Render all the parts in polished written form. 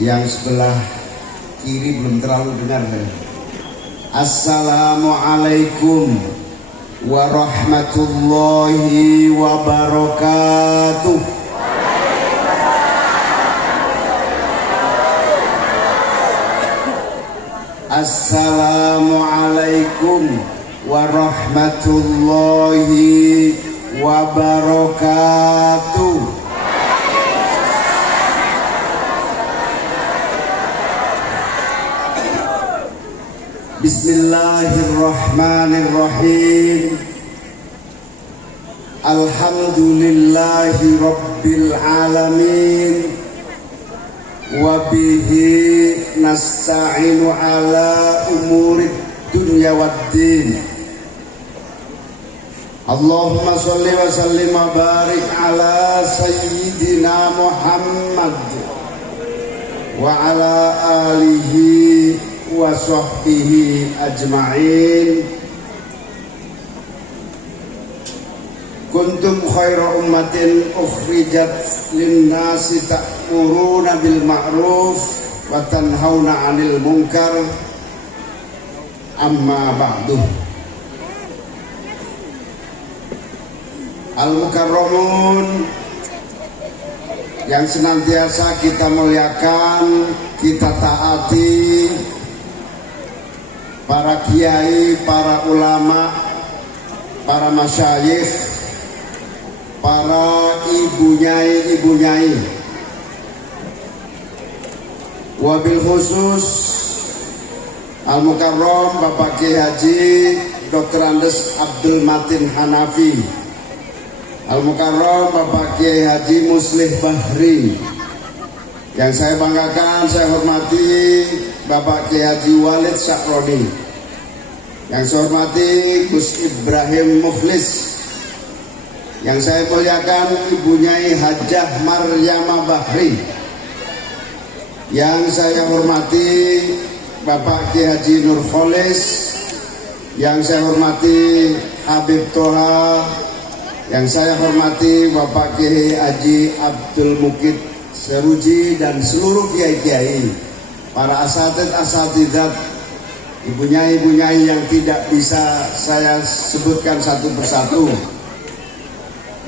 Yang sebelah kiri belum terlalu dengar. Assalamualaikum warahmatullahi wabarakatuh. Assalamualaikum warahmatullahi wabarakatuh. Bismillahirrahmanirrahim. Alhamdulillahi rabbil alamin. Wabihi nasta'inu ala umurid dunya waddin. Allahumma salli wa sallim wa barik ala sayyidina Muhammad wa ala alihi wa sahbihi ajma'in. Kuntum khaira ummatin ukhrijat linnasi ta'muruna bil ma'ruf wa tanhauna 'anil munkar. Amma ba'du. Al-mukarramun yang senantiasa kita muliakan, kita taati, para kiai, para ulama, para masyayikh, para ibu nyai, wabil khusus Al-Mukarram Bapak Kiai Haji Dr. Andes Abdul Matin Hanafi, Al-Mukarram Bapak Kiai Haji Muslih Bahri. Yang saya banggakan, saya hormati Bapak Kiai Haji Walid Syakroni. Yang saya hormati Gus Ibrahim Mukhlis. Yang saya muliakan Ibu Nyai Hajah Maryama Bahri. Yang saya hormati Bapak Kiai Haji Nur Kholis. Yang saya hormati Habib Toha. Yang saya hormati Bapak Kiai Haji Abdul Mukid Seruji dan seluruh kiai-kiai, para asatidzat, ibu nyai yang tidak bisa saya sebutkan satu persatu.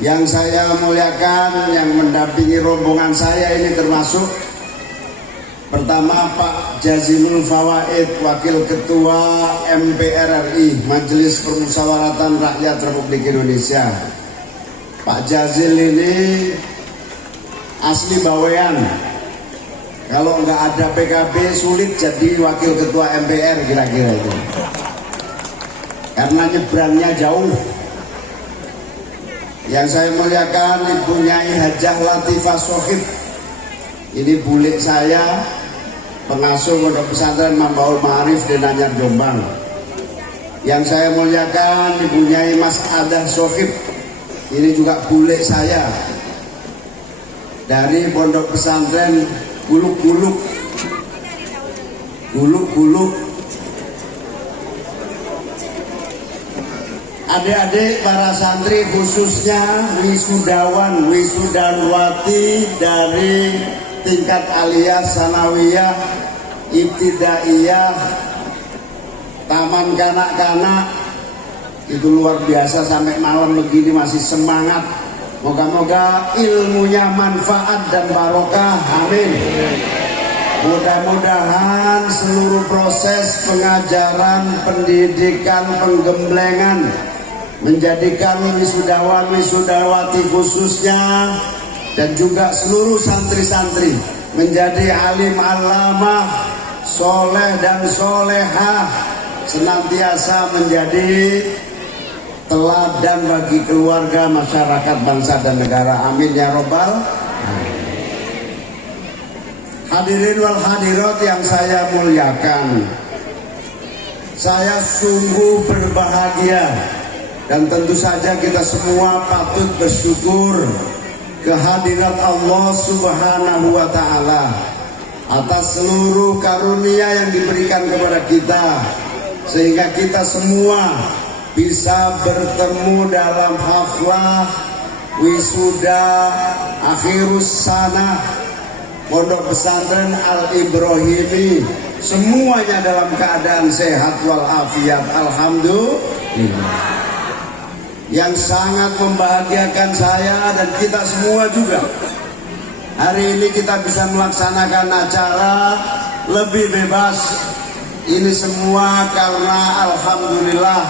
Yang saya muliakan, yang mendampingi rombongan saya ini termasuk pertama Pak Jazilul Fawaid, Wakil Ketua MPR RI, Majelis Permusyawaratan Rakyat Republik Indonesia. Pak Jazil ini asli Bawean. Kalau nggak ada PKB sulit jadi wakil ketua MPR kira-kira itu. Karena nyebrangnya jauh. Yang saya muliakan Ibu Nyai Hajah Latifah Sohib. Ini bulik saya, pengasuh Pondok Pesantren Mambaul Ma'arif di Nanyar Jombang. Yang saya muliakan Ibu Nyai Mas Adah Sohib. Ini juga bulik saya dari Pondok Pesantren Guluk-Guluk. Adik-adik para santri, khususnya wisudawan, wisudanwati dari tingkat aliyah, sanawiyah, ibtidaiyah, taman kanak-kanak, itu luar biasa sampai malam begini masih semangat. Moga-moga ilmunya manfaat dan barokah, amin. Mudah-mudahan seluruh proses pengajaran, pendidikan, penggemblengan menjadikan wisudawan, wisudawati khususnya dan juga seluruh santri-santri menjadi alim alamah, soleh dan solehah, senantiasa menjadi teladan bagi keluarga, masyarakat, bangsa dan negara, amin ya robbal. Hadirin wal hadirat yang saya muliakan, saya sungguh berbahagia dan tentu saja kita semua patut bersyukur kehadirat Allah Subhanahu wa Ta'ala atas seluruh karunia yang diberikan kepada kita, sehingga kita semua bisa bertemu dalam haflah wisuda akhirus sanah Pondok Pesantren Al-Ibrahimi semuanya dalam keadaan sehat walafiat, alhamdulillah. Yang sangat membahagiakan saya dan kita semua juga, hari ini kita bisa melaksanakan acara lebih bebas. Ini semua karena alhamdulillah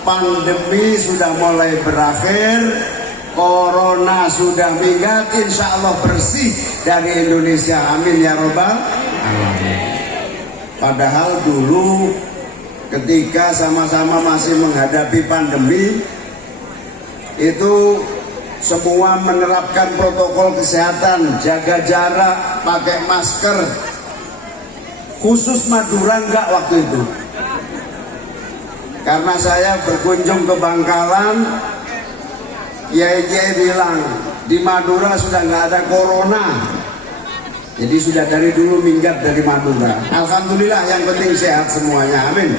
pandemi sudah mulai berakhir, corona sudah minggat, insya Allah bersih dari Indonesia, amin ya robbal alamin. Padahal dulu ketika sama-sama masih menghadapi pandemi, itu semua menerapkan protokol kesehatan, jaga jarak, pakai masker. Khusus Madura enggak waktu itu. Karena saya berkunjung ke Bangkalan, kiai-kiai bilang di Madura sudah nggak ada corona. Jadi sudah dari dulu minggat dari Madura. Alhamdulillah, yang penting sehat semuanya, amin.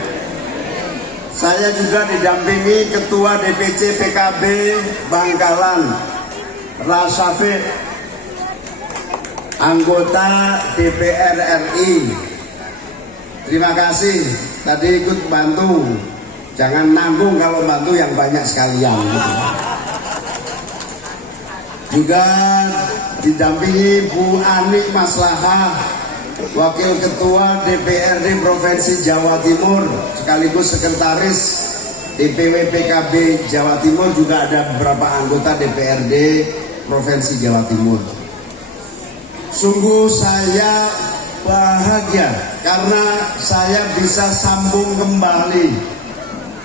Saya juga didampingi Ketua DPC PKB Bangkalan, Rasafiq, anggota DPR RI. Terima kasih, tadi ikut bantu. Jangan nanggung kalau bantu yang banyak sekalian. Juga didampingi Bu Ani Maslahah, Wakil Ketua DPRD Provinsi Jawa Timur, sekaligus Sekretaris DPW PKB Jawa Timur. Juga ada beberapa anggota DPRD Provinsi Jawa Timur. Sungguh saya bahagia karena saya bisa sambung kembali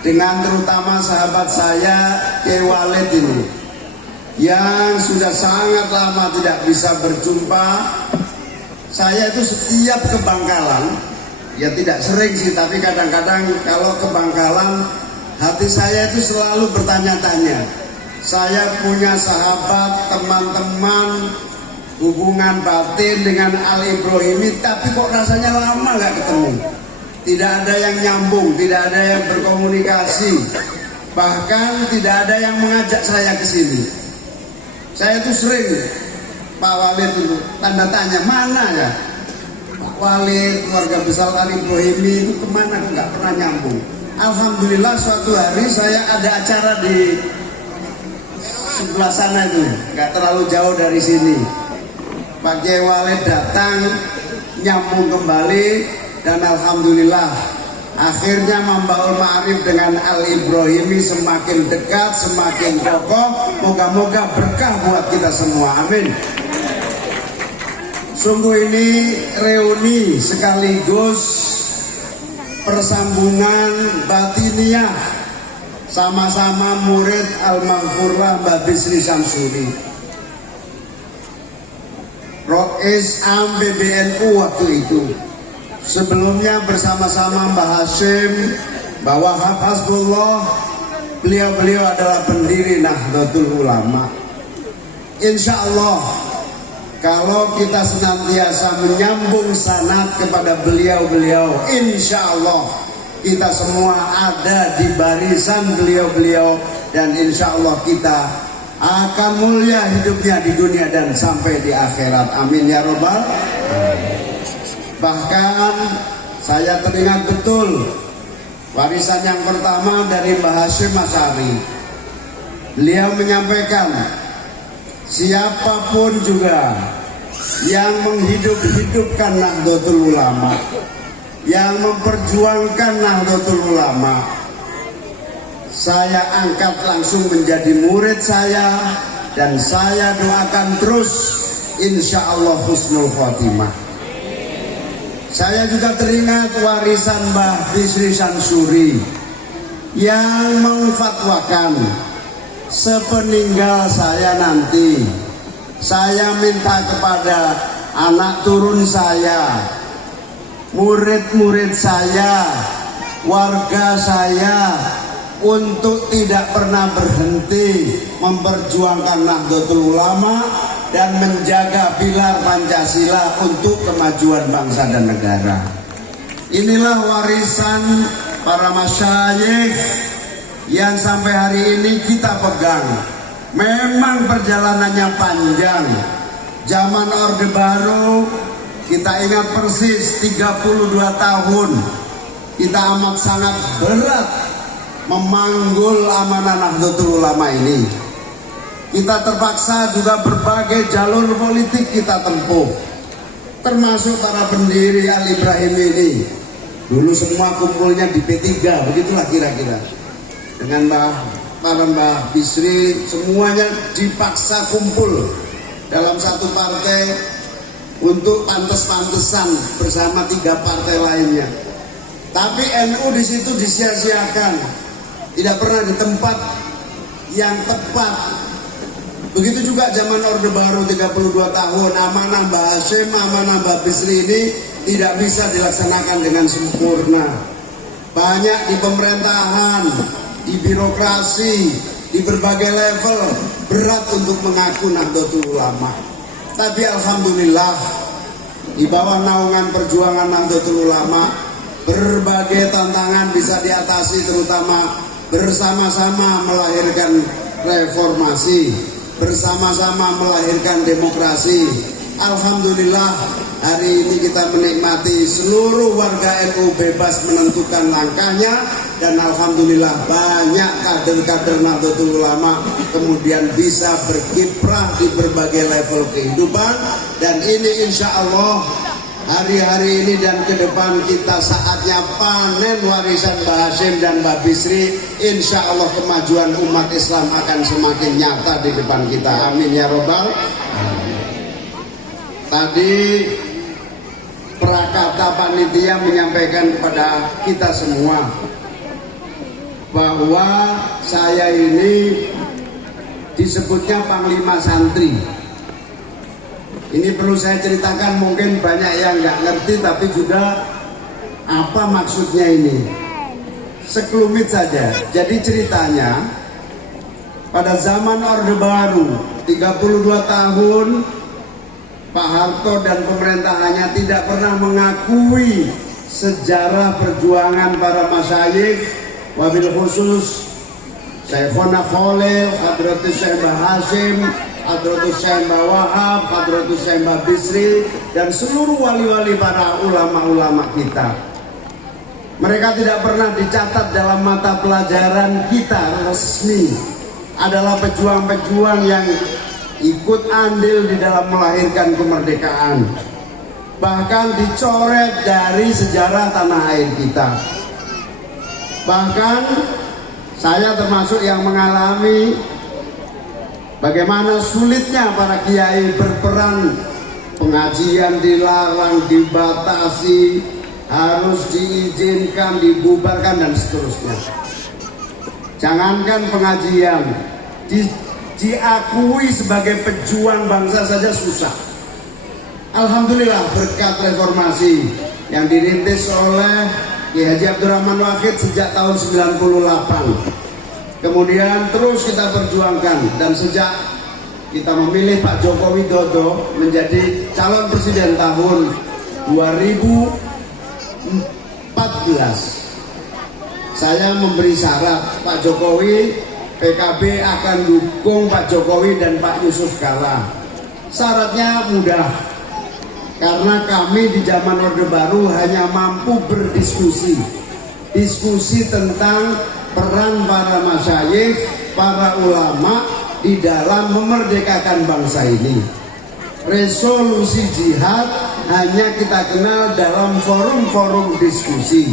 dengan terutama sahabat saya Kiai Walid ini, yang sudah sangat lama tidak bisa berjumpa. Saya itu setiap ke Bangkalan, ya tidak sering sih, tapi kadang-kadang kalau ke Bangkalan, hati saya itu selalu bertanya-tanya. Saya punya sahabat, teman-teman, hubungan batin dengan Al-Ibrahimi, tapi kok rasanya lama nggak ketemu. Tidak ada yang nyambung, tidak ada yang berkomunikasi, bahkan tidak ada yang mengajak saya ke sini. Saya itu sering, Pak Walid dulu, tanda tanya, mana ya Pak Walid, keluarga besar Al-Ibrahimi itu kemana, nggak pernah nyambung. Alhamdulillah suatu hari saya ada acara di sebelah sana itu, nggak terlalu jauh dari sini. Pak Kiai Walid datang, nyambung kembali, dan alhamdulillah akhirnya membaur ma'arif dengan Al-Ibrahimi semakin dekat, semakin kokoh. Moga-moga berkah buat kita semua, amin. Sungguh ini reuni sekaligus persambungan batiniah, sama-sama murid Al-Maghfurlah Mbak Bisri Samsuri, Rois Am PBNU waktu itu. Sebelumnya bersama-sama Mbah Hashim, Mbah Wahab Hasbullah, beliau-beliau adalah pendiri Nahdlatul Ulama. Insya Allah kalau kita senantiasa menyambung sanad kepada beliau-beliau, insya Allah kita semua ada di barisan beliau-beliau, dan insya Allah kita akan mulia hidupnya di dunia dan sampai di akhirat, amin ya robbal alamin. Bahkan saya teringat betul warisan yang pertama dari Mbah Hashim Asy'ari. Beliau menyampaikan, siapapun juga yang menghidup-hidupkan Nahdlatul Ulama, yang memperjuangkan Nahdlatul Ulama, saya angkat langsung menjadi murid saya, dan saya doakan terus insya Allah husnul khotimah. Saya juga teringat warisan Mbah Bisri Samsuri yang mengfatwakan, sepeninggal saya nanti, saya minta kepada anak turun saya, murid-murid saya, warga saya, untuk tidak pernah berhenti memperjuangkan Nahdlatul Ulama dan menjaga pilar Pancasila untuk kemajuan bangsa dan negara. Inilah warisan para masyayikh yang sampai hari ini kita pegang. Memang perjalanannya panjang, zaman Orde Baru, kita ingat persis 32 tahun kita amat sangat berat memanggul amanah Nahdlatul Ulama ini. Kita terpaksa juga berbagai jalur politik kita tempuh, termasuk para pendiri Al Ibrahim ini. Dulu semua kumpulnya di P3, begitulah kira-kira. Dengan Mbah Bisri, semuanya dipaksa kumpul dalam satu partai untuk pantes-pantesan bersama 3 partai lainnya. Tapi NU di situ disia-siakan, tidak pernah di tempat yang tepat. Begitu juga zaman Orde Baru 32 tahun, amanah Mbah Hashim, amanah Mbah Bisri ini tidak bisa dilaksanakan dengan sempurna. Banyak di pemerintahan, di birokrasi, di berbagai level berat untuk mengaku Nahdlatul Ulama. Tapi alhamdulillah di bawah naungan perjuangan Nahdlatul Ulama berbagai tantangan bisa diatasi, terutama bersama-sama melahirkan reformasi, bersama-sama melahirkan demokrasi. Alhamdulillah hari ini kita menikmati seluruh warga NU bebas menentukan langkahnya, dan alhamdulillah banyak kader-kader Nahdlatul Ulama kemudian bisa berkiprah di berbagai level kehidupan. Dan ini insya Allah hari-hari ini dan ke depan kita saatnya panen warisan Mbah Hashim dan Mbah Bisri. Insya Allah kemajuan umat Islam akan semakin nyata di depan kita. Amin ya robbal alamin. Tadi prakata panitia menyampaikan kepada kita semua bahwa saya ini disebutnya Panglima Santri. Ini perlu saya ceritakan, mungkin banyak yang nggak ngerti, tapi juga apa maksudnya ini. Sekelumit saja. Jadi ceritanya pada zaman Orde Baru 32 tahun Pak Harto dan pemerintahannya tidak pernah mengakui sejarah perjuangan para masyayikh, wabil khusus Syekhona Khalil, Hadratus Syekh Mbah Hashim, Hadratus Syekh Mbah Wahab, Hadratus Syekh Mbah Bisri, dan seluruh wali-wali para ulama-ulama kita. Mereka tidak pernah dicatat dalam mata pelajaran kita resmi, adalah pejuang-pejuang yang ikut andil di dalam melahirkan kemerdekaan, bahkan dicoret dari sejarah tanah air kita. Bahkan saya termasuk yang mengalami bagaimana sulitnya para kiai berperan, pengajian dilarang, dibatasi, harus diizinkan, dibubarkan, dan seterusnya. Jangankan pengajian, diakui sebagai pejuang bangsa saja susah. Alhamdulillah berkat reformasi yang dirintis oleh Kiai Haji Abdurrahman Wahid sejak tahun 98. Kemudian terus kita perjuangkan, dan sejak kita memilih Pak Joko Widodo menjadi calon presiden tahun 2014, saya memberi syarat Pak Jokowi, PKB akan dukung Pak Jokowi dan Pak Yusuf Kalla. Syaratnya mudah, karena kami di zaman Orde Baru hanya mampu berdiskusi, diskusi tentang peran para masyayikh, para ulama di dalam memerdekakan bangsa ini. Resolusi jihad hanya kita kenal dalam forum-forum diskusi.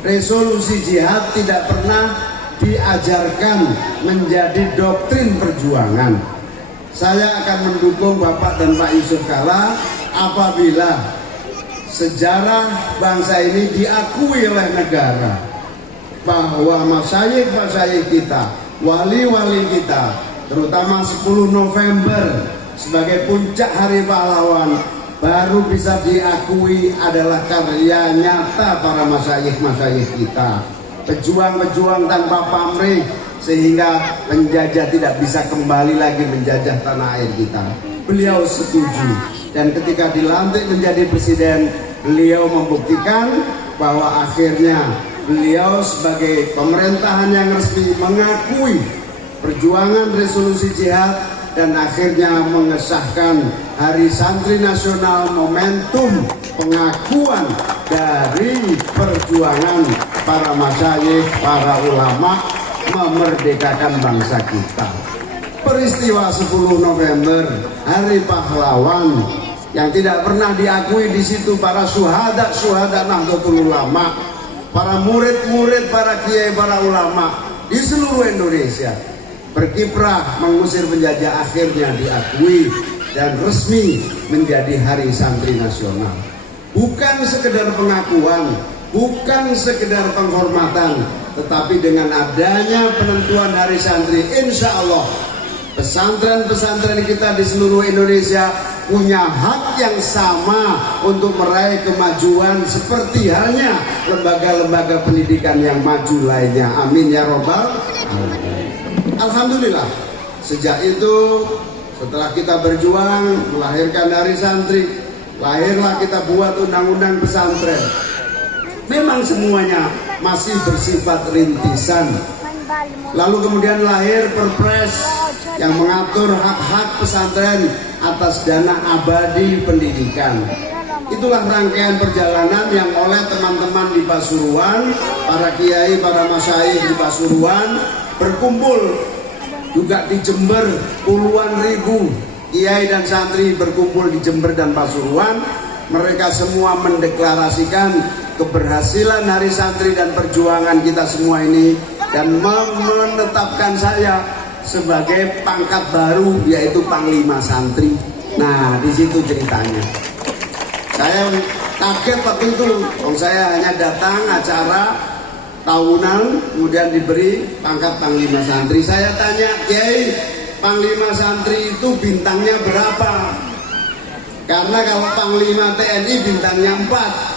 Resolusi jihad tidak pernah diajarkan menjadi doktrin perjuangan. Saya akan mendukung Bapak dan Pak Yusuf Kalla apabila sejarah bangsa ini diakui oleh negara, bahwa masyayikh-masyayikh kita, wali-wali kita, terutama 10 November sebagai puncak Hari Pahlawan, baru bisa diakui adalah karya nyata para masyayikh-masyayikh kita, pejuang-pejuang tanpa pamrih, sehingga penjajah tidak bisa kembali lagi menjajah tanah air kita. Beliau setuju, dan ketika dilantik menjadi presiden, beliau membuktikan bahwa akhirnya beliau sebagai pemerintahan yang resmi mengakui perjuangan resolusi jihad, dan akhirnya mengesahkan Hari Santri Nasional momentum pengakuan dari perjuangan para masyayikh, para ulama memerdekakan bangsa kita. Peristiwa 10 November, Hari Pahlawan, yang tidak pernah diakui di situ para syuhada Nahdlatul Ulama, para murid-murid, para kiai, para ulama di seluruh Indonesia berkiprah mengusir penjajah, akhirnya diakui dan resmi menjadi Hari Santri Nasional. Bukan sekedar pengakuan, bukan sekedar penghormatan, tetapi dengan adanya penentuan Hari Santri, insya Allah pesantren-pesantren kita di seluruh Indonesia punya hak yang sama untuk meraih kemajuan seperti halnya lembaga-lembaga pendidikan yang maju lainnya. Amin ya robbal alamin. Alhamdulillah, sejak itu setelah kita berjuang melahirkan Hari Santri, lahirlah kita buat undang-undang pesantren. Memang semuanya masih bersifat rintisan. Lalu kemudian lahir Perpres yang mengatur hak-hak pesantren atas dana abadi pendidikan. Itulah rangkaian perjalanan yang oleh teman-teman di Pasuruan, para kiai, para masyayikh di Pasuruan berkumpul, juga di Jember puluhan ribu kiai dan santri berkumpul di Jember dan Pasuruan. Mereka semua mendeklarasikan keberhasilan Hari Santri dan perjuangan kita semua ini, dan menetapkan saya sebagai pangkat baru, yaitu Panglima Santri. Nah, di situ ceritanya. Saya kaget waktu itu, saya hanya datang acara tahunan, kemudian diberi pangkat Panglima Santri. Saya tanya, Kiai, Panglima Santri itu bintangnya berapa? Karena kalau Panglima TNI bintangnya 4.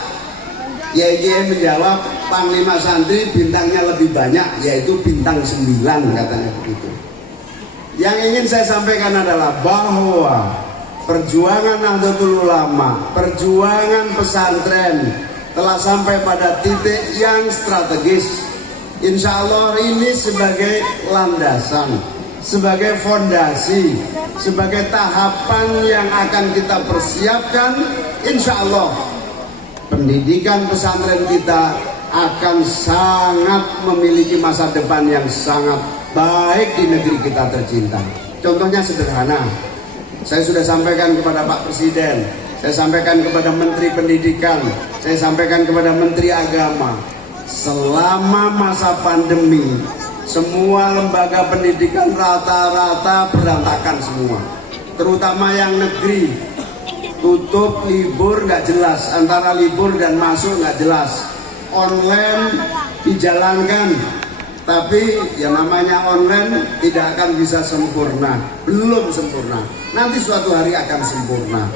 Kiai menjawab, Panglima Santri bintangnya lebih banyak, yaitu bintang 9, katanya begitu. Yang ingin saya sampaikan adalah bahwa perjuangan Nahdlatul Ulama, perjuangan pesantren telah sampai pada titik yang strategis. Insya Allah ini sebagai landasan, sebagai fondasi, sebagai tahapan yang akan kita persiapkan. Insya Allah pendidikan pesantren kita akan sangat memiliki masa depan yang sangat baik di negeri kita tercinta. Contohnya sederhana, saya sudah sampaikan kepada Pak Presiden, saya sampaikan kepada Menteri Pendidikan, saya sampaikan kepada Menteri Agama, selama masa pandemi semua lembaga pendidikan rata-rata berantakan semua, terutama yang negeri. Tutup, libur nggak jelas, antara libur dan masuk nggak jelas, online dijalankan, tapi yang namanya online tidak akan bisa sempurna, belum sempurna, nanti suatu hari akan sempurna.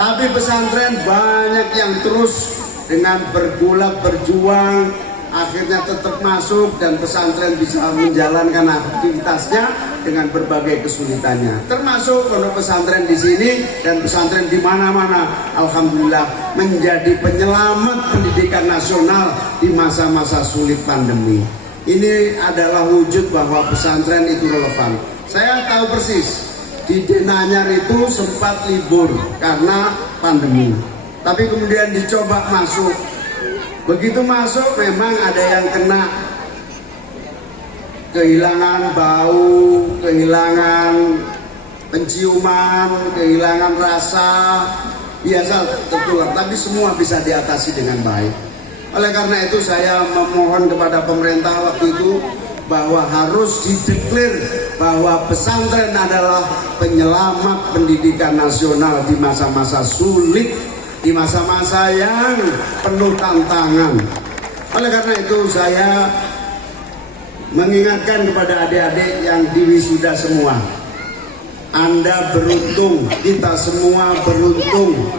Tapi pesantren banyak yang terus dengan bergulat berjuang, akhirnya tetap masuk dan pesantren bisa menjalankan aktivitasnya dengan berbagai kesulitannya, termasuk pondok pesantren di sini dan pesantren di mana-mana. Alhamdulillah menjadi penyelamat pendidikan nasional di masa-masa sulit pandemi. Ini adalah wujud bahwa pesantren itu relevan. Saya tahu persis di Denanyar itu sempat libur karena pandemi, tapi kemudian dicoba masuk. Begitu masuk memang ada yang kena kehilangan bau, kehilangan penciuman, kehilangan rasa, biasa tertular, tapi semua bisa diatasi dengan baik. Oleh karena itu saya memohon kepada pemerintah waktu itu bahwa harus dideklar bahwa pesantren adalah penyelamat pendidikan nasional di masa-masa sulit, di masa-masa yang penuh tantangan. Oleh karena itu saya mengingatkan kepada adik-adik yang diwisuda semua, Anda beruntung, kita semua beruntung,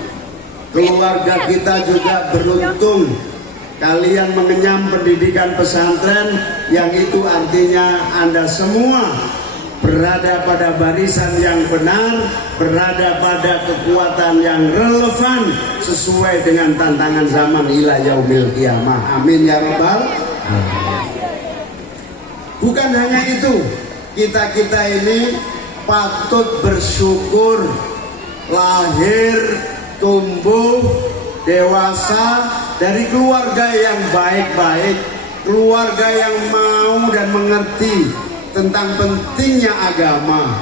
keluarga kita juga beruntung. Kalian mengenyam pendidikan pesantren, yang itu artinya Anda semua berada pada barisan yang benar, berada pada kekuatan yang relevan sesuai dengan tantangan zaman ila yaumil qiyamah. Amin ya rabbal alamin. Bukan hanya itu, kita ini patut bersyukur lahir, tumbuh, dewasa dari keluarga yang baik-baik, keluarga yang mau dan mengerti tentang pentingnya agama,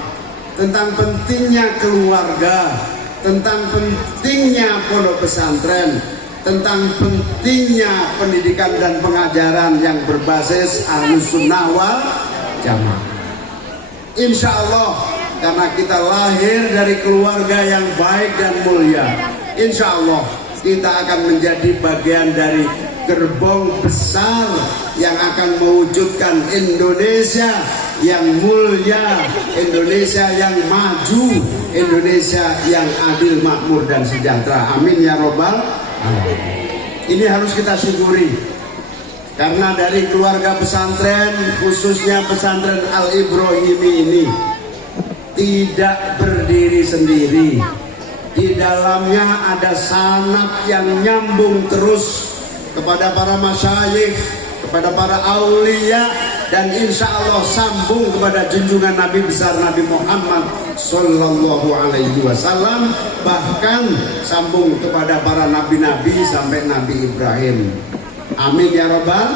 tentang pentingnya keluarga, tentang pentingnya pondok pesantren, tentang pentingnya pendidikan dan pengajaran yang berbasis Ahlus Sunnah wal Jamaah. Insya Allah, karena kita lahir dari keluarga yang baik dan mulia, insya Allah kita akan menjadi bagian dari gerbong besar yang akan mewujudkan Indonesia yang mulia, Indonesia yang maju, Indonesia yang adil, makmur dan sejahtera. Amin ya robbal alamin. Ini harus kita syukuri, karena dari keluarga pesantren, khususnya pesantren Al-Ibrahimi ini tidak berdiri sendiri. Di dalamnya ada sanad yang nyambung terus kepada para masyayikh, kepada para aulia, dan insya Allah sambung kepada junjungan Nabi besar Nabi Muhammad Sallallahu Alaihi Wasallam, bahkan sambung kepada para nabi-nabi sampai Nabi Ibrahim. Amin ya robbal.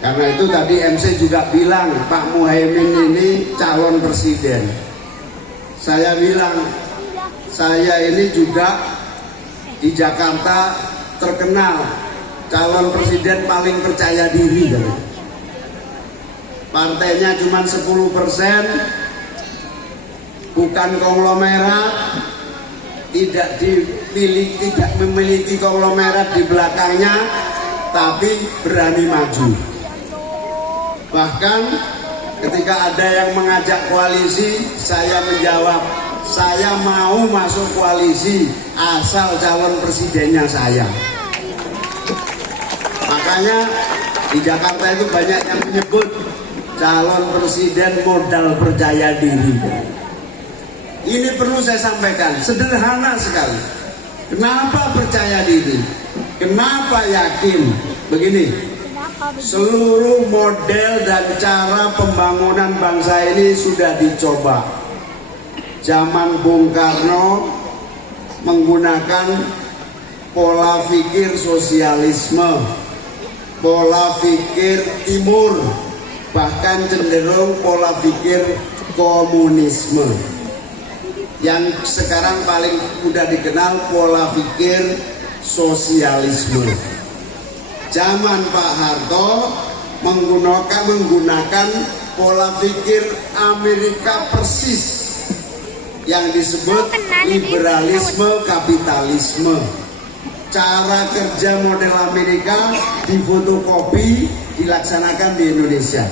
Karena itu tadi MC juga bilang Pak Muhaimin ini calon presiden. Saya bilang, saya ini juga di Jakarta terkenal calon presiden paling percaya diri. Partainya cuma 10%, bukan konglomerat, tidak memiliki konglomerat di belakangnya, tapi berani maju. Bahkan ketika ada yang mengajak koalisi, saya menjawab, saya mau masuk koalisi asal calon presidennya saya. Makanya di Jakarta itu banyak yang menyebut calon presiden modal percaya diri. Ini perlu saya sampaikan, sederhana sekali. Kenapa percaya diri? Kenapa yakin? Begini, seluruh model dan cara pembangunan bangsa ini sudah dicoba. Zaman Bung Karno menggunakan pola pikir sosialisme, pola pikir timur, bahkan cenderung pola pikir komunisme. Yang sekarang paling mudah dikenal pola pikir sosialisme. Zaman Pak Harto menggunakan pola pikir Amerika persis, yang disebut liberalisme kapitalisme. Cara kerja model Amerika difotokopi, dilaksanakan di Indonesia.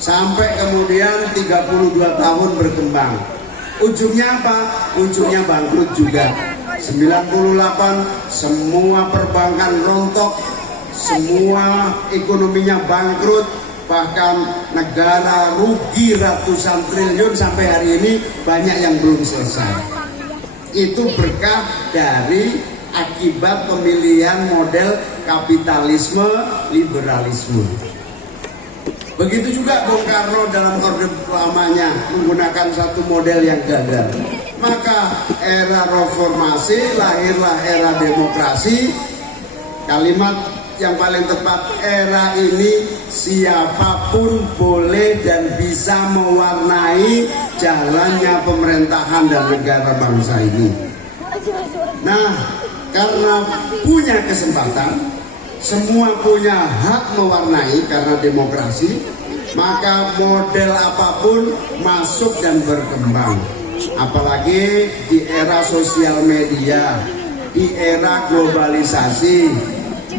Sampai kemudian 32 tahun berkembang. Ujungnya apa? Ujungnya bangkrut juga. 98 semua perbankan rontok, semua ekonominya bangkrut, bahkan negara rugi ratusan triliun sampai hari ini banyak yang belum selesai. Itu berkah dari akibat pemilihan model kapitalisme liberalisme. Begitu juga Bung Karno dalam orde lamanya menggunakan satu model yang gagal. Maka era reformasi, lahirlah era demokrasi. Kalimat yang paling tepat, era ini siapapun boleh dan bisa mewarnai jalannya pemerintahan dan negara bangsa ini. Nah, karena punya kesempatan, semua punya hak mewarnai karena demokrasi, maka model apapun masuk dan berkembang. Apalagi di era sosial media, di era globalisasi,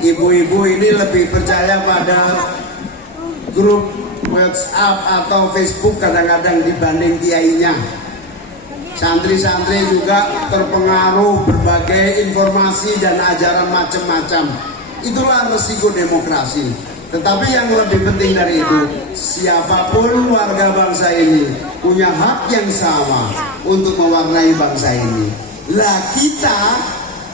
ibu-ibu ini lebih percaya pada grup WhatsApp atau Facebook kadang-kadang dibanding kiainya. Santri-santri juga terpengaruh berbagai informasi dan ajaran macam-macam. Itulah resiko demokrasi. Tetapi yang lebih penting dari itu, siapapun warga bangsa ini punya hak yang sama untuk mewarnai bangsa ini. Lah kita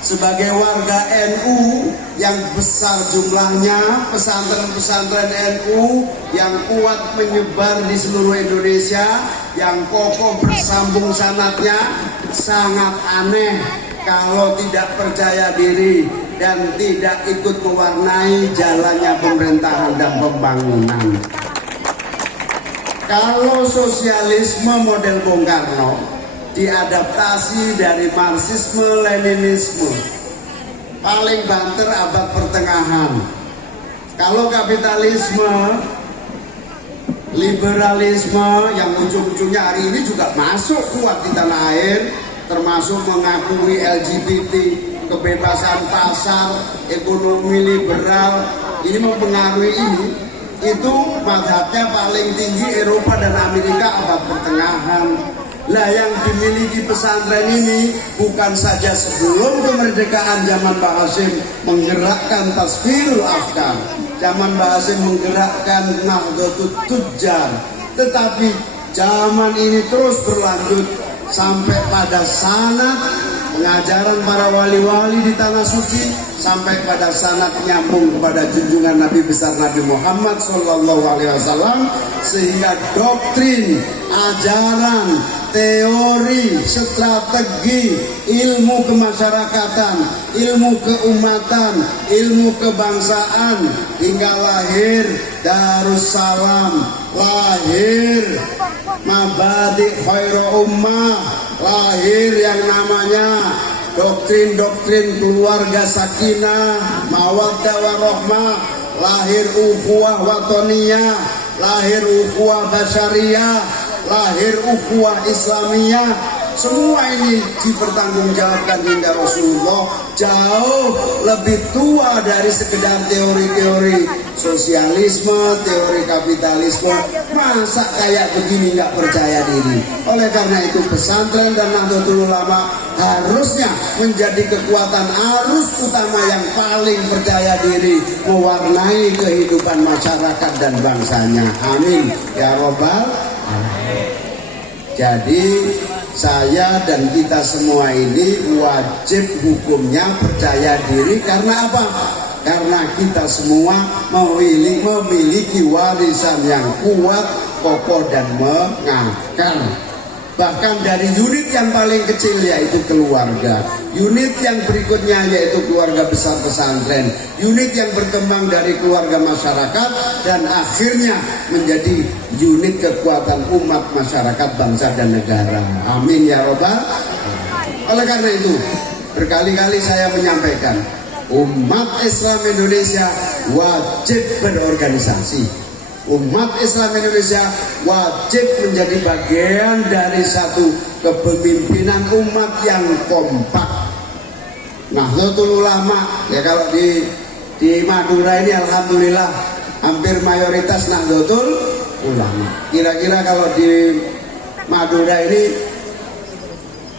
sebagai warga NU yang besar jumlahnya, pesantren-pesantren NU yang kuat menyebar di seluruh Indonesia, yang kokoh bersambung sanatnya, sangat aneh kalau tidak percaya diri dan tidak ikut mewarnai jalannya pemerintahan dan pembangunan. Kalau sosialisme model Bung Karno diadaptasi dari Marxisme Leninisme, paling banter abad pertengahan. Kalau kapitalisme liberalisme yang ujung-ujungnya hari ini juga masuk kuat di tanah air, termasuk mengakui LGBT, kebebasan pasar, ekonomi liberal, ini mempengaruhi ini. Itu mazhabnya paling tinggi Eropa dan Amerika abad pertengahan. Lah yang dimiliki pesantren ini bukan saja sebelum kemerdekaan zaman Mbah Hasyim menggerakkan tasfirul afkar, zaman Mbah Hasyim menggerakkan Nahdlatul Tujjar, tetapi zaman ini terus berlanjut sampai pada sanad pengajaran para wali-wali di tanah suci, sampai pada sanad nyambung kepada junjungan Nabi besar Nabi Muhammad SAW, sehingga doktrin, ajaran, teori, strategi, ilmu kemasyarakatan, ilmu keumatan, ilmu kebangsaan, hingga lahir Darussalam, lahir Mabadi Khairul Ummah, lahir yang namanya doktrin-doktrin keluarga sakinah, mawaddah warahmah, lahir ukhuwah watoniyah, lahir ukhuwah basyariyah, lahir ukhuwah islamiyah. Semua ini dipertanggungjawabkan hingga Rasulullah jauh lebih tua dari sekedar teori-teori sosialisme, teori kapitalisme. Masa kayak begini nggak percaya diri? Oleh karena itu pesantren dan Nahdlatul Ulama harusnya menjadi kekuatan arus utama yang paling percaya diri mewarnai kehidupan masyarakat dan bangsanya. Amin ya robbal alamin. Jadi saya dan kita semua ini wajib hukumnya percaya diri. Karena apa? Karena kita semua memiliki warisan yang kuat, kokoh dan mengakar. Bahkan dari unit yang paling kecil yaitu keluarga, unit yang berikutnya yaitu keluarga besar pesantren, unit yang berkembang dari keluarga masyarakat, dan akhirnya menjadi unit kekuatan umat masyarakat, bangsa dan negara. Amin ya robbal. Oleh karena itu berkali-kali saya menyampaikan, umat Islam Indonesia wajib berorganisasi. Umat Islam Indonesia wajib menjadi bagian dari satu kepemimpinan umat yang kompak. Nahdlatul Ulama, ya kalau di Madura ini alhamdulillah hampir mayoritas Nahdlatul Ulama. Kira-kira kalau di Madura ini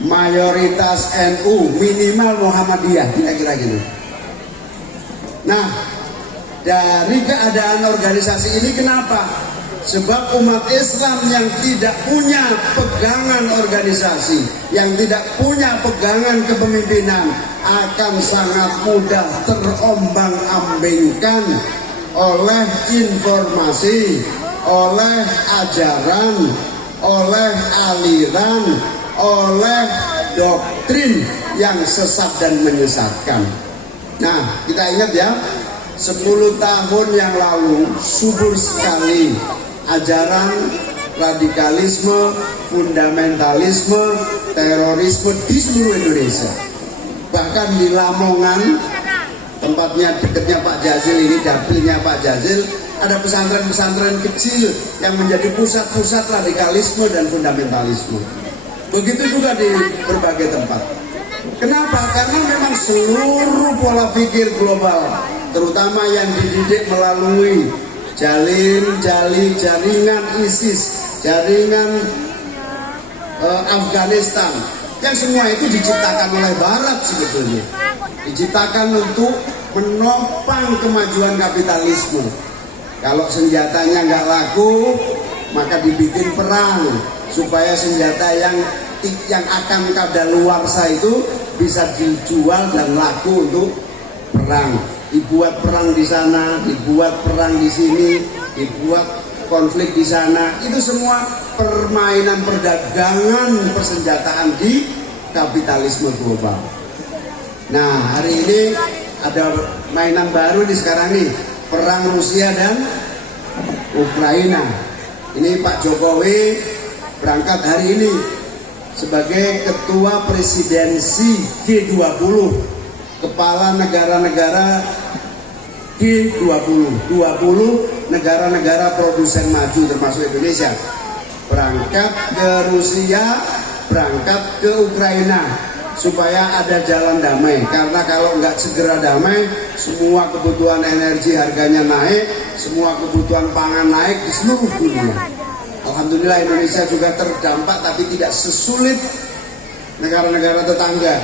mayoritas NU, minimal Muhammadiyah, kira-kira gitu. Nah, dari keadaan organisasi ini kenapa? Sebab umat Islam yang tidak punya pegangan organisasi, yang tidak punya pegangan kepemimpinan, akan sangat mudah terombang-ambingkan oleh informasi, oleh ajaran, oleh aliran, oleh doktrin yang sesat dan menyesatkan. Nah, kita ingat ya, 10 tahun yang lalu subur sekali ajaran radikalisme, fundamentalisme, terorisme di seluruh Indonesia. Bahkan di Lamongan, tempatnya dekatnya Pak Jazil ini, dapilnya Pak Jazil, ada pesantren-pesantren kecil yang menjadi pusat-pusat radikalisme dan fundamentalisme. Begitu juga di berbagai tempat. Kenapa? Karena memang seluruh pola pikir global, terutama yang dididik melalui jaringan ISIS, jaringan Afghanistan, yang semua itu diciptakan oleh Barat sebetulnya, diciptakan untuk menopang kemajuan kapitalisme. Kalau senjatanya nggak laku, maka dibikin perang supaya senjata yang akan kadaluarsa itu bisa dijual dan laku untuk perang. Dibuat perang di sana, dibuat perang di sini, dibuat konflik di sana. Itu semua permainan perdagangan persenjataan di kapitalisme global. Nah, hari ini ada mainan baru nih sekarang nih, perang Rusia dan Ukraina. Ini Pak Jokowi berangkat hari ini sebagai ketua presidensi G20, kepala negara-negara G20, 20 negara-negara produsen maju termasuk Indonesia. Berangkat ke Rusia, berangkat ke Ukraina supaya ada jalan damai. Karena kalau nggak segera damai, semua kebutuhan energi harganya naik, semua kebutuhan pangan naik di seluruh dunia. Alhamdulillah Indonesia juga terdampak, tapi tidak sesulit negara-negara tetangga.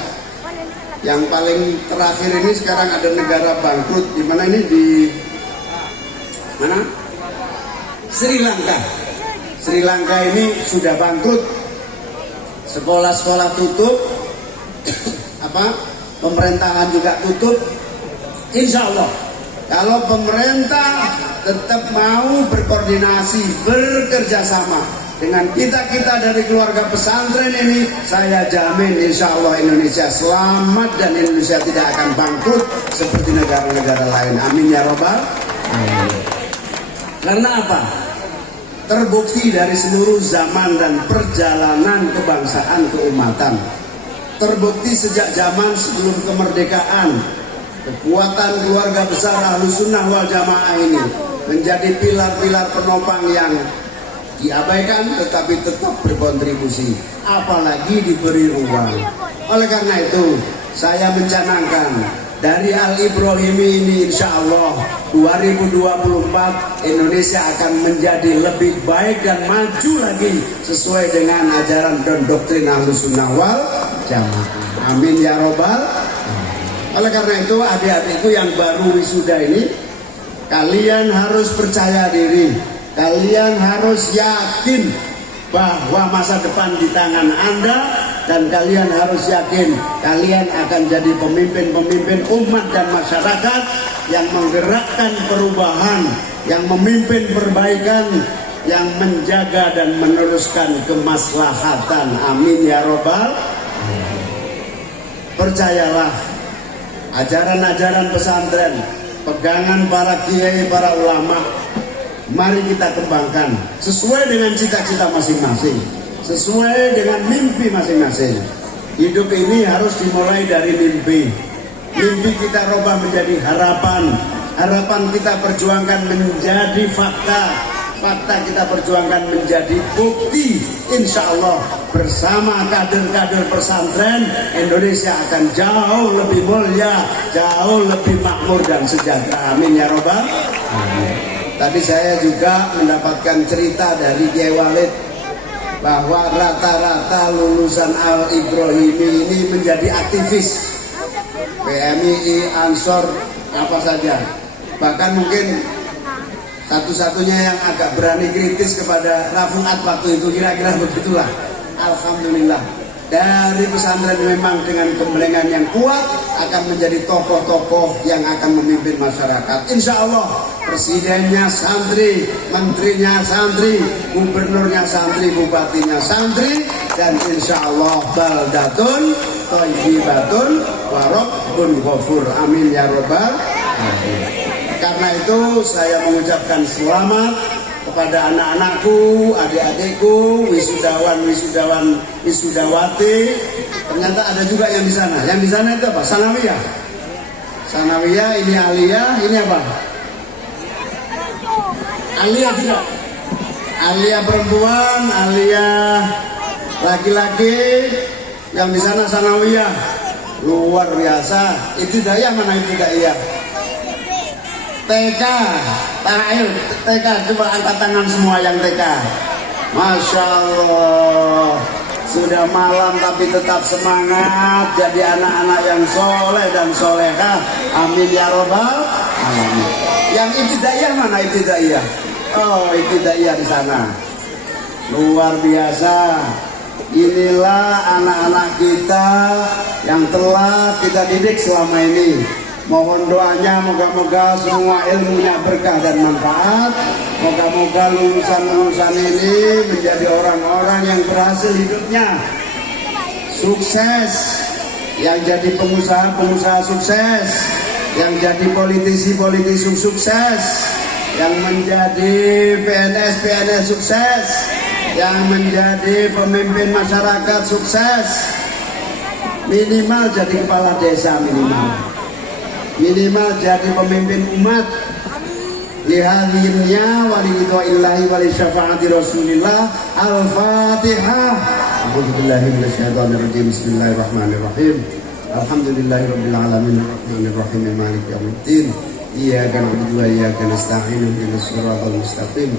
Yang paling terakhir ini sekarang ada negara bangkrut, di mana ini, di mana? Sri Lanka. Sri Lanka ini sudah bangkrut, sekolah-sekolah tutup, pemerintahan juga tutup. Insya Allah kalau pemerintah tetap mau berkoordinasi, bekerja sama dengan kita dari keluarga pesantren ini, saya jamin insya Allah Indonesia selamat dan Indonesia tidak akan bangkrut seperti negara-negara lain. Amin ya robbal alamin. Karena apa? Terbukti dari seluruh zaman dan perjalanan kebangsaan keumatan. Terbukti sejak zaman sebelum kemerdekaan, kekuatan keluarga besar Ahlus Sunnah wal Jamaah ini menjadi pilar-pilar penopang yang diabaikan tetapi tetap berkontribusi, apalagi diberi ruang. Oleh karena itu saya mencanangkan dari Al-Ibrahimi ini, insya Allah 2024 Indonesia akan menjadi lebih baik dan maju lagi sesuai dengan ajaran dan doktrin Ahlus Sunnah wal Jamaah. Amin ya robbal. Oleh karena itu adik-adikku yang baru wisuda ini, kalian harus percaya diri, kalian harus yakin bahwa masa depan di tangan Anda, dan kalian harus yakin kalian akan jadi pemimpin-pemimpin umat dan masyarakat yang menggerakkan perubahan, yang memimpin perbaikan, yang menjaga dan meneruskan kemaslahatan. Amin ya robbal. Percayalah, ajaran-ajaran pesantren, pegangan para kiai, para ulama, mari kita kembangkan sesuai dengan cita-cita masing-masing, sesuai dengan mimpi masing-masing. Hidup ini harus dimulai dari mimpi. Mimpi kita rubah menjadi harapan, harapan kita perjuangkan menjadi fakta, fakta kita perjuangkan menjadi bukti. Insya Allah bersama kader-kader pesantren, Indonesia akan jauh lebih mulia, jauh lebih makmur dan sejahtera. Amin ya robbal alamin. Tadi saya juga mendapatkan cerita dari Kiai Walid bahwa rata-rata lulusan Al-Ibrahimi ini menjadi aktivis PMII, Ansor, apa saja. Bahkan mungkin satu-satunya yang agak berani kritis kepada Rafuat waktu itu, kira-kira begitulah. Alhamdulillah dari pesantren memang dengan gembelengan yang kuat akan menjadi tokoh-tokoh yang akan memimpin masyarakat. Insya Allah presidennya santri, menterinya santri, gubernurnya santri, bupatinya santri, dan insya Allah baldatun thayyibatun wa rabbun ghafur. Amin ya robbal alamin. Karena itu saya mengucapkan selamat kepada anak-anakku, adik-adikku, wisudawan, wisudawati. Ternyata ada juga yang di sana. Yang di sana itu apa? Sanawiyah. Sanawiyah, ini aliyah, ini apa? Aliyah juga. Aliyah perempuan, aliyah laki-laki. Yang di sana sanawiyah. Luar biasa. Ibtidaiyah mana ibtidaiyah? TK, TK, coba angkat tangan semua yang TK. Masya Allah, sudah malam tapi tetap semangat jadi anak-anak yang soleh dan solehah. Amin ya robbal alamin. Yang ibtidaiyah mana ibtidaiyah? Oh, ibtidaiyah di sana. Luar biasa. inilah anak-anak kita yang telah kita didik selama ini. Mohon doanya, moga-moga semua ilmunya berkah dan manfaat. Moga-moga lulusan-lulusan ini menjadi orang-orang yang berhasil hidupnya, sukses, yang jadi pengusaha-pengusaha sukses, yang jadi politisi-politisi sukses, yang menjadi PNS-PNS sukses, yang menjadi pemimpin masyarakat sukses, minimal jadi kepala desa, minimal jadi pemimpin umat. Lihadinnya walidwa'illahi walisyafaati rasulillah. Al-Fatihah. A'udzubillahi minasyaitonirrajim. Bismillahirrahmanirrahim. Alhamdulillahirabbil alamin arrahmanir rahim maliki yaumiddin. Iyyaka na'budu wa iyyaka nasta'in ihdinas siratal mustaqim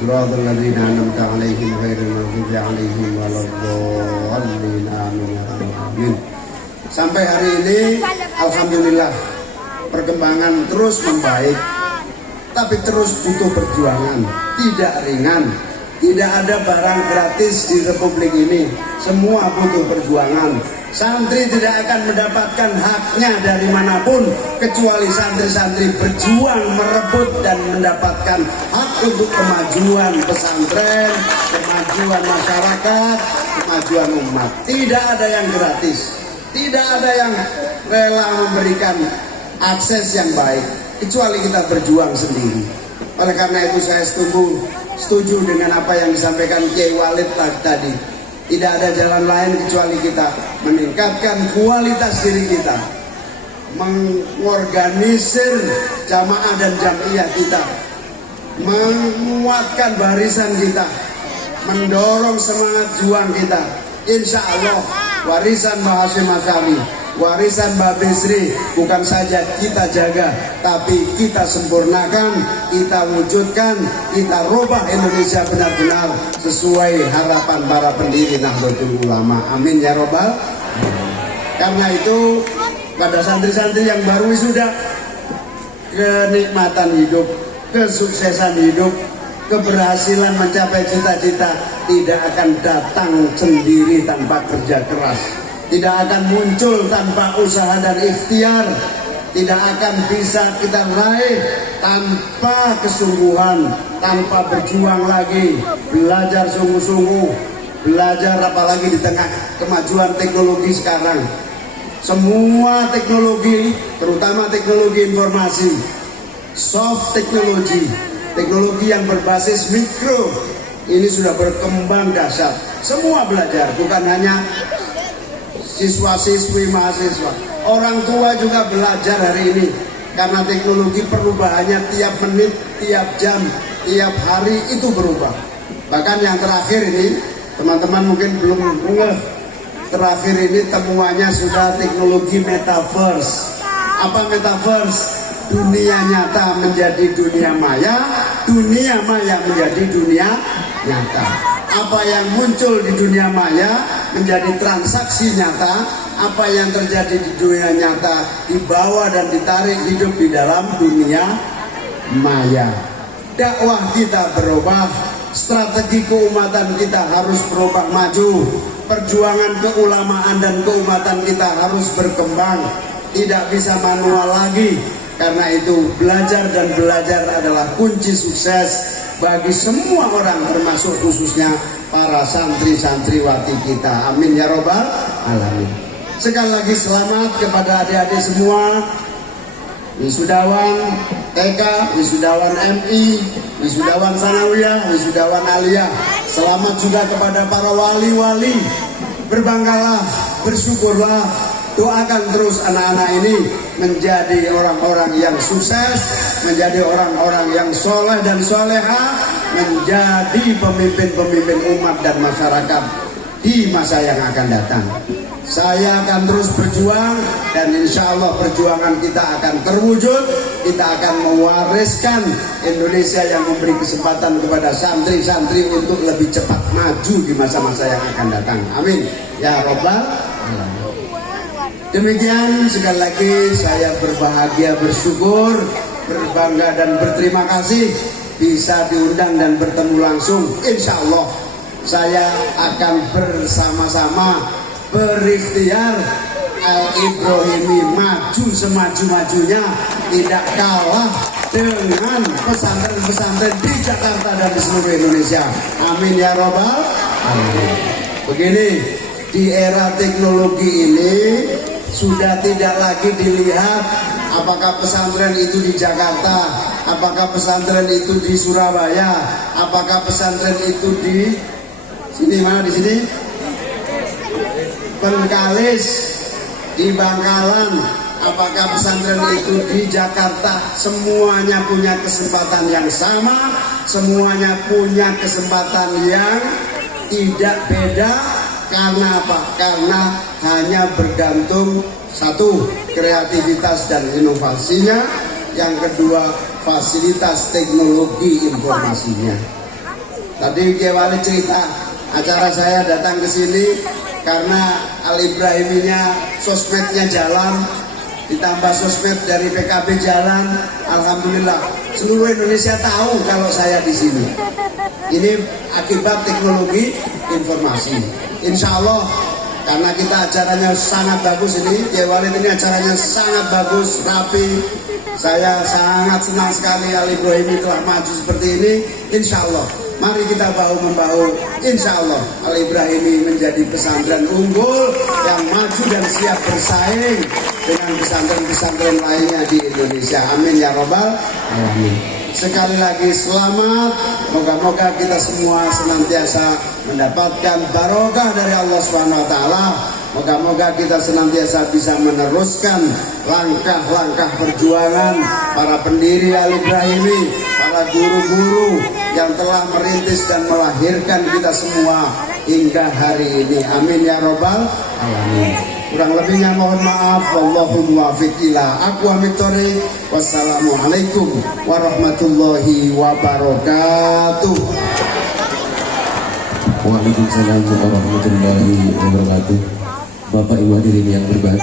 siratal ladzina an'amta 'alaihim ghairil maghdubi 'alaihim waladdallin. Amin. Sampai hari ini alhamdulillah perkembangan terus membaik, tapi terus butuh perjuangan, tidak ringan. Tidak ada barang gratis di republik ini, semua butuh perjuangan. Santri tidak akan mendapatkan haknya dari manapun kecuali santri-santri berjuang merebut dan mendapatkan hak untuk kemajuan pesantren, kemajuan masyarakat, kemajuan umat. Tidak ada yang gratis, tidak ada yang rela memberikan akses yang baik kecuali kita berjuang sendiri. Oleh karena itu saya setuju dengan apa yang disampaikan Kiai Walid tadi. Tidak ada jalan lain kecuali kita meningkatkan kualitas diri kita, mengorganisir jamaah dan jamiah kita, menguatkan barisan kita, mendorong semangat juang kita. Insya Allah warisan Mbah Hasyim Asy'ari, warisan Mbak Bisri bukan saja kita jaga, tapi kita sempurnakan, kita wujudkan, kita rubah Indonesia benar-benar sesuai harapan para pendiri Nahdlatul Ulama. Amin ya robbal. Karena itu pada santri-santri yang baru wisuda, kenikmatan hidup, kesuksesan hidup, keberhasilan mencapai cita-cita tidak akan datang sendiri tanpa kerja keras, tidak akan muncul tanpa usaha dan ikhtiar, tidak akan bisa kita raih tanpa kesungguhan, tanpa berjuang lagi, belajar sungguh-sungguh, belajar apalagi di tengah kemajuan teknologi sekarang. Semua teknologi, terutama teknologi informasi, soft teknologi, teknologi yang berbasis mikro, ini sudah berkembang dahsyat. Semua belajar, bukan hanya siswa-siswi, mahasiswa, orang tua juga belajar hari ini, karena teknologi perubahannya tiap menit, tiap jam, tiap hari itu berubah. Bahkan yang terakhir ini, teman-teman mungkin belum ngeh, terakhir ini temuannya sudah teknologi metaverse. Apa metaverse? Dunia nyata menjadi dunia maya, dunia maya menjadi dunia nyata. Apa yang muncul di dunia maya menjadi transaksi nyata, apa yang terjadi di dunia nyata dibawa dan ditarik hidup di dalam dunia maya. Dakwah kita berubah, strategi keumatan kita harus berubah maju, perjuangan keulamaan dan keumatan kita harus berkembang, tidak bisa manual lagi. Karena itu belajar dan belajar adalah kunci sukses bagi semua orang, termasuk khususnya para santri-santriwati kita. Amin ya robbal alamin. Sekali lagi selamat kepada adik-adik semua, wisudawan TK, wisudawan MI, wisudawan sanawiyah, wisudawan aliyah. Selamat juga kepada para wali-wali. Berbanggalah, bersyukurlah, doakan terus anak-anak ini menjadi orang-orang yang sukses, menjadi orang-orang yang soleh dan soleha, menjadi pemimpin-pemimpin umat dan masyarakat di masa yang akan datang. Saya akan terus berjuang dan insya Allah perjuangan kita akan terwujud. Kita akan mewariskan Indonesia yang memberi kesempatan kepada santri-santri untuk lebih cepat maju di masa-masa yang akan datang. Amin ya robbal alamin. Demikian, sekali lagi saya berbahagia, bersyukur, berbangga dan berterima kasih bisa diundang dan bertemu langsung insya Allah saya akan bersama-sama berikhtiar Al-Ibrahimi maju semaju-majunya, tidak kalah dengan pesantren-pesantren di Jakarta dan di seluruh Indonesia. Amin ya robbal alamin. Begini, di era teknologi ini sudah tidak lagi dilihat apakah pesantren itu di Jakarta, apakah pesantren itu di Surabaya, apakah pesantren itu di sini, mana di sini? Bengkalis, di Bangkalan, apakah pesantren itu di Jakarta. Semuanya punya kesempatan yang sama, semuanya punya kesempatan yang tidak beda. Karena apa? Karena hanya bergantung satu, kreativitas dan inovasinya, yang kedua, fasilitas teknologi informasinya. Tadi Kiai Wali cerita, acara saya datang ke sini karena Al-Ibrahiminya sosmednya jalan, ditambah sosmed dari PKB jalan. Alhamdulillah seluruh Indonesia tahu kalau saya di sini. Ini akibat teknologi informasi. Insya Allah, karena kita acaranya sangat bagus ini, Kiai Walid ini acaranya sangat bagus, rapi. Saya sangat senang sekali Al-Ibrahimi telah maju seperti ini. Insya Allah, mari kita bahu-membahu. Insya Allah Al-Ibrahimi menjadi pesantren unggul yang maju dan siap bersaing dengan pesantren-pesantren lainnya di Indonesia. Amin ya robbal alamin. Sekali lagi selamat. Moga-moga kita semua senantiasa mendapatkan barokah dari Allah SWT. Moga-moga kita senantiasa bisa meneruskan langkah-langkah perjuangan para pendiri Al-Ibrahimi, para guru-guru yang telah merintis dan melahirkan kita semua hingga hari ini. Amin ya robbal alamin. Kurang lebihnya mohon maaf. Wallahul muwaffiq ila aqwamit thoriq. Wassalamualaikum warahmatullahi wabarakatuh. Waalaikumsalam warahmatullahi wabarakatuh. Bapak Ibu hadirin yang berbahagia.